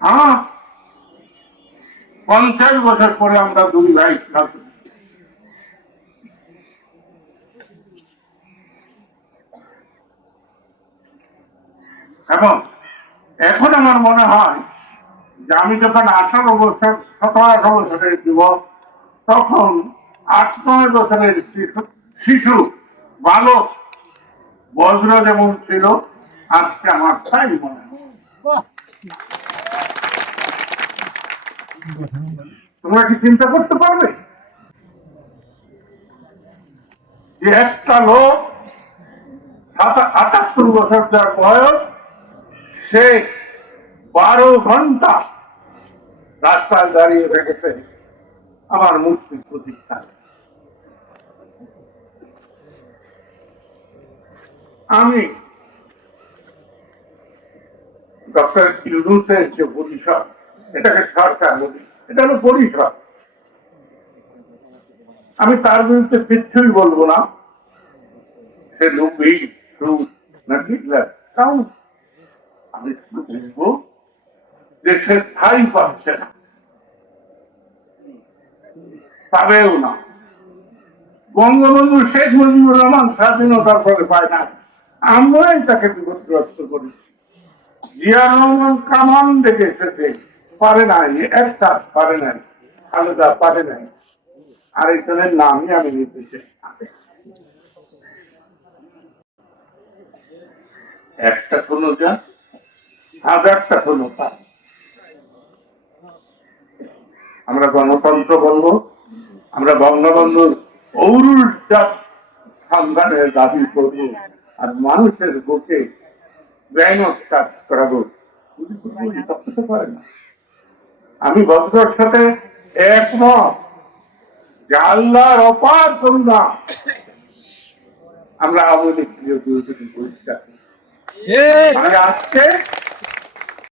হ্যাঁ? পঞ্চাশ বছর পরে আমরা দুই ভাই। এবং এখন আমার মনে হয় যে আমি যখন আঠারো বছর, সতেরো, আঠারো বছরের যুবক, তখন আট নয় বছরের শিশু বালক বজ্র যেমন ছিল। আজকে আমার তাই মনে হয়। তোমরা কি চিন্তা করতে পারবে? যে একটা লোক আটাত্তর বছর যার বয়স, সে বারো ঘণ্টা রাস্তায় দাঁড়িয়ে রেখেছে আমার মুক্তির প্রতিষ্ঠা আমি ডক্টর ইউনুসের যে পরিষদ এটাকে সরকার বলি এটা হলো পরিষদ। আমি তার বিরুদ্ধে কিচ্ছুই বলব না। সে লুবি তাও আমি শুধু যে সে ঠাই পাচ্ছে না। পাবেও না। বঙ্গবন্ধু শেখ মুজিবুর রহমান স্বাধীনতার পরে পায় না আমরাই তাকে বিপদগ্রস্ত করি জিয়া রহমান কামান দেখে এসেছে। পারে নাই একটা পারে নাই খালেদা পারে নাই। আরেকজনের নামই আমি চাই একটা কোনো যা হাজারটা কোনো আমরা গণতন্ত্র বলব, আমরা বঙ্গবন্ধুর দাস সন্ধানের দাবি করব, আর মানুষের বুকে ব্যানক কাজ করাবো। পারে না। আমি বন্ধুর সাথে একমত যে আল্লাহর অপার সন্ধ্যা। আমরা আওয়ামী লীগ দুর্যোগ পরিষ্কার আজকে